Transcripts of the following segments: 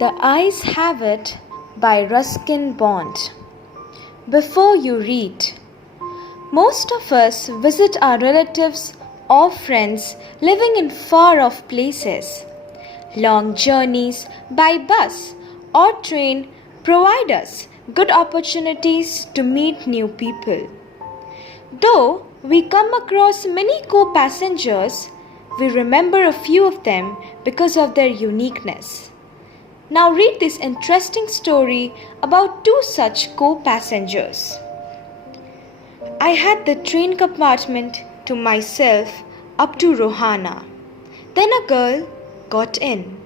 The Eyes Have It by Ruskin Bond. Before you read, most of us visit our relatives or friends living in far-off places. Long journeys by bus or train provide us good opportunities to meet new people. Though we come across many co-passengers, we remember a few of them because of their uniqueness. Now read this interesting story about two such co-passengers. I had the train compartment to myself up to Rohana. Then a girl got in.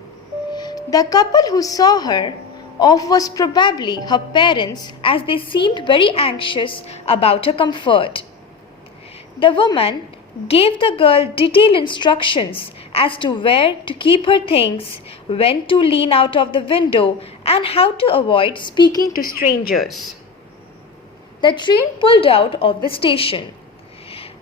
The couple who saw her off was probably her parents, as they seemed very anxious about her comfort. The woman gave the girl detailed instructions as to where to keep her things, when to lean out of the window, and how to avoid speaking to strangers. The train pulled out of the station.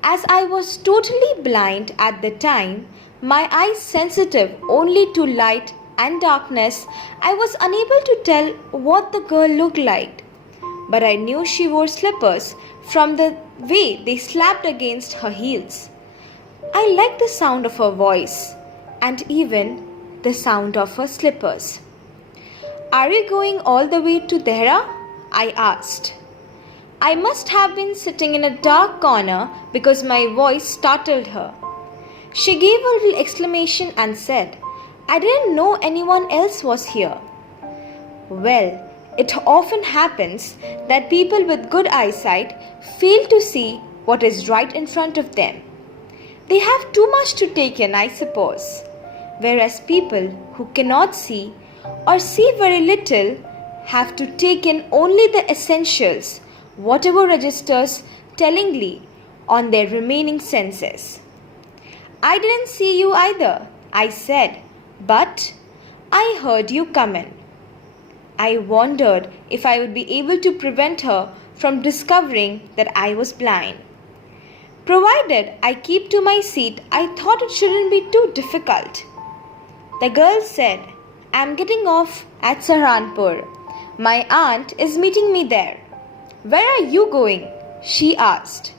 As I was totally blind at the time, my eyes sensitive only to light and darkness, I was unable to tell what the girl looked like. But I knew she wore slippers from the way they slapped against her heels. I liked the sound of her voice and even the sound of her slippers. "Are you going all the way to Dehra?" I asked. I must have been sitting in a dark corner because my voice startled her. She gave a little exclamation and said, "I didn't know anyone else was here." Well, it often happens that people with good eyesight fail to see what is right in front of them. They have too much to take in, I suppose, whereas people who cannot see or see very little have to take in only the essentials, whatever registers tellingly on their remaining senses. "I didn't see you either," I said, "but I heard you come in." I wondered if I would be able to prevent her from discovering that I was blind. Provided I keep to my seat, I thought it shouldn't be too difficult. The girl said, "I'm getting off at Saharanpur. My aunt is meeting me there." "Where are you going?" she asked.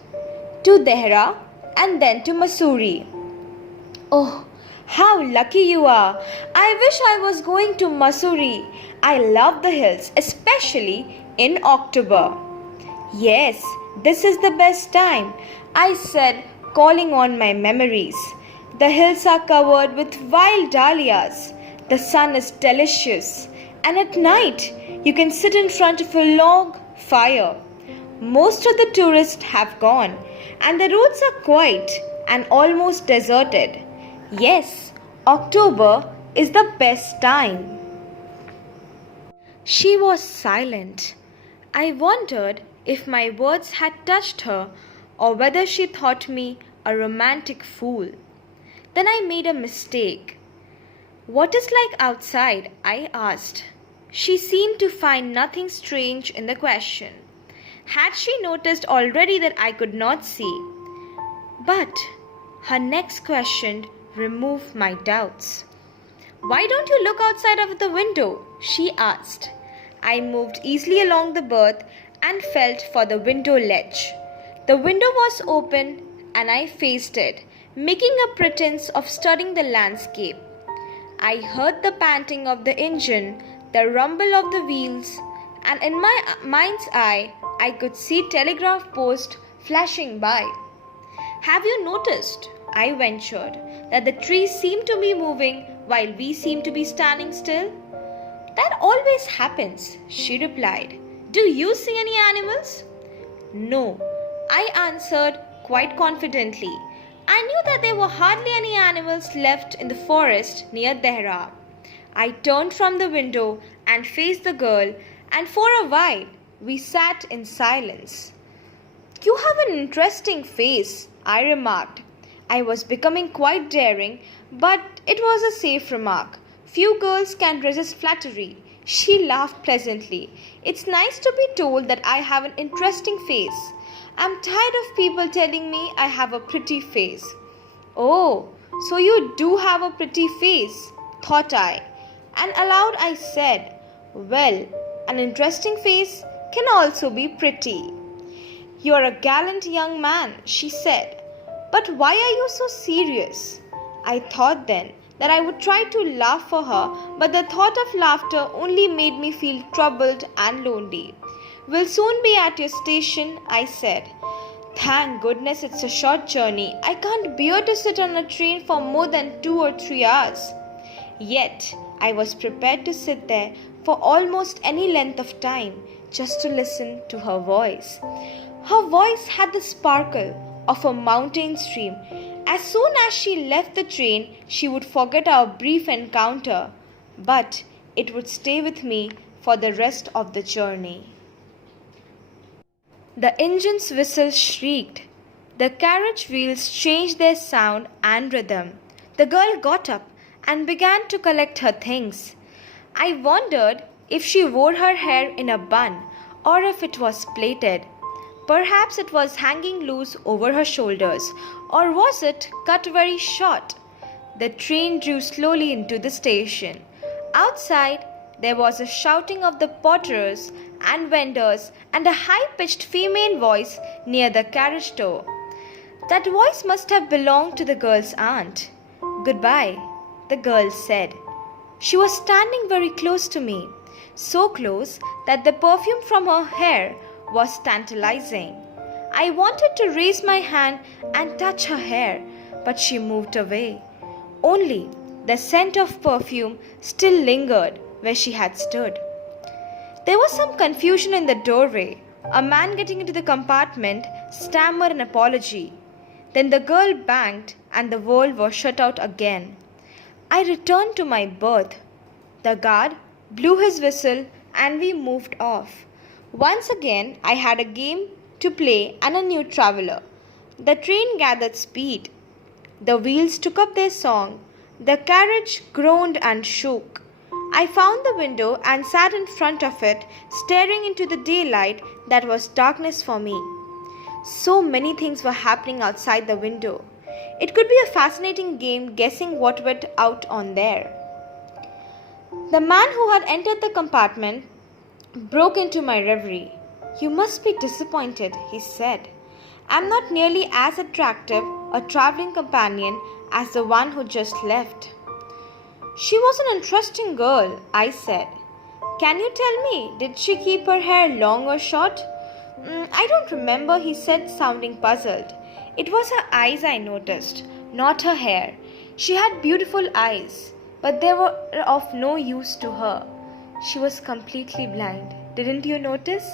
"To Dehra and then to Mussoorie." "Oh, how lucky you are. I wish I was going to Mussoorie. I love the hills, especially in October." "Yes, this is the best time," I said, calling on my memories. "The hills are covered with wild dahlias. The sun is delicious, and at night you can sit in front of a log fire. Most of the tourists have gone, and the roads are quiet and almost deserted. Yes, October is the best time." She was silent. I wondered if my words had touched her or whether she thought me a romantic fool. Then I made a mistake. "What is like outside?" I asked. She seemed to find nothing strange in the question. Had she noticed already that I could not see? But her next question removed my doubts. "Why don't you look outside of the window?" she asked. I moved easily along the berth and felt for the window ledge. The window was open and I faced it, making a pretense of studying the landscape. I heard the panting of the engine, the rumble of the wheels, and in my mind's eye, I could see telegraph posts flashing by. "Have you noticed," I ventured, "that the trees seem to be moving while we seem to be standing still?" "That always happens," she replied. "Do you see any animals?" "No," I answered quite confidently. I knew that there were hardly any animals left in the forest near Dehra. I turned from the window and faced the girl, and for a while we sat in silence. "You have an interesting face," I remarked. I was becoming quite daring, but it was a safe remark. Few girls can resist flattery. She laughed pleasantly. "It's nice to be told that I have an interesting face. I'm tired of people telling me I have a pretty face." "Oh, so you do have a pretty face," thought I. and aloud I said, "Well, an interesting face can also be pretty." "You're a gallant young man," she said. "But why are you so serious?" I thought then that I would try to laugh for her, but the thought of laughter only made me feel troubled and lonely. "We'll soon be at your station," I said. "Thank goodness it's a short journey. I can't bear to sit on a train for more than 2 or 3 hours." Yet I was prepared to sit there for almost any length of time just to listen to her voice. Her voice had the sparkle of a mountain stream. As soon as she left the train, she would forget our brief encounter, but it would stay with me for the rest of the journey. The engine's whistle shrieked. The carriage wheels changed their sound and rhythm. The girl got up and began to collect her things. I wondered if she wore her hair in a bun or if it was plaited. Perhaps it was hanging loose over her shoulders, or was it cut very short? The train drew slowly into the station. Outside, there was a shouting of the porters and vendors and a high-pitched female voice near the carriage door. That voice must have belonged to the girl's aunt. "Goodbye," the girl said. She was standing very close to me, so close that the perfume from her hair was tantalizing. I wanted to raise my hand and touch her hair, but she moved away. Only the scent of perfume still lingered where she had stood. There was some confusion in the doorway. A man getting into the compartment stammered an apology. Then the girl banged and the world was shut out again. I returned to my berth. The guard blew his whistle and we moved off. Once again, I had a game to play and a new traveler. The train gathered speed. The wheels took up their song. The carriage groaned and shook. I found the window and sat in front of it, staring into the daylight that was darkness for me. So many things were happening outside the window. It could be a fascinating game guessing what went out on there. The man who had entered the compartment broke into my reverie. "You must be disappointed," he said. "I'm not nearly as attractive a traveling companion as the one who just left." "She was an interesting girl," I said. "Can you tell me, did she keep her hair long or short?" "I don't remember," he said, sounding puzzled. "It was her eyes I noticed, not her hair. She had beautiful eyes, but they were of no use to her. She was completely blind. Didn't you notice?"